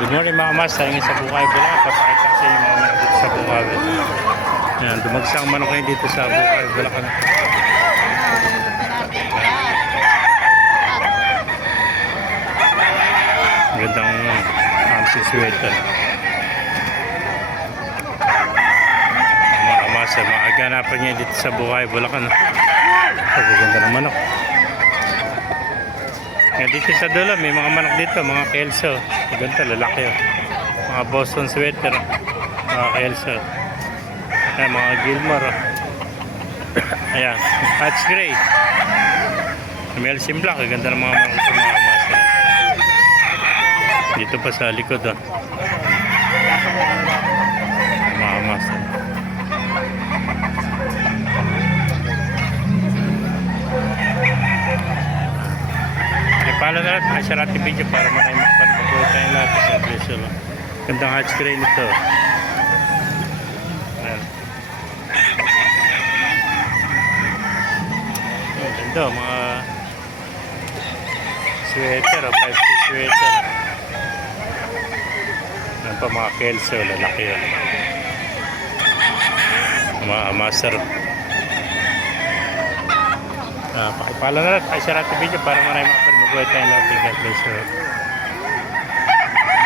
Good morning mga mas, tayo ngayon sa Bukawi, Bulacan. Papakita sa inyo mga manok dito sa Bukawi. Ayan, dumagsang manok ngayon dito sa Bukawi, Bulacan. Gandang amsi sweater. Mga mas, maaganapan niya dito sa Bukawi, Bulacan. Ganda ng manok. Dito sa dulo, may mga manok dito, mga kelso. Ganda, lalaki. Mga Boston sweater. Mga kelso. Ayan, mga Gilmore. Ayan, Hatch Gray. Melsim Black, ganda ng mga manok sa mga masa. Dito pa sa likod, mga masa. Pala na lahat, makasya natin video para maraming makapagpapuro tayo lahat sa presyo. Gandang hatch gray nito. Ayan. Ganda, mga sweater, 5-piece sweater. Ayan pa mga kelso, lalaki yun. Mga master. Pakipala na lahat, makasya natin video para maraming makapagpapuro tayo lahat. God bless you.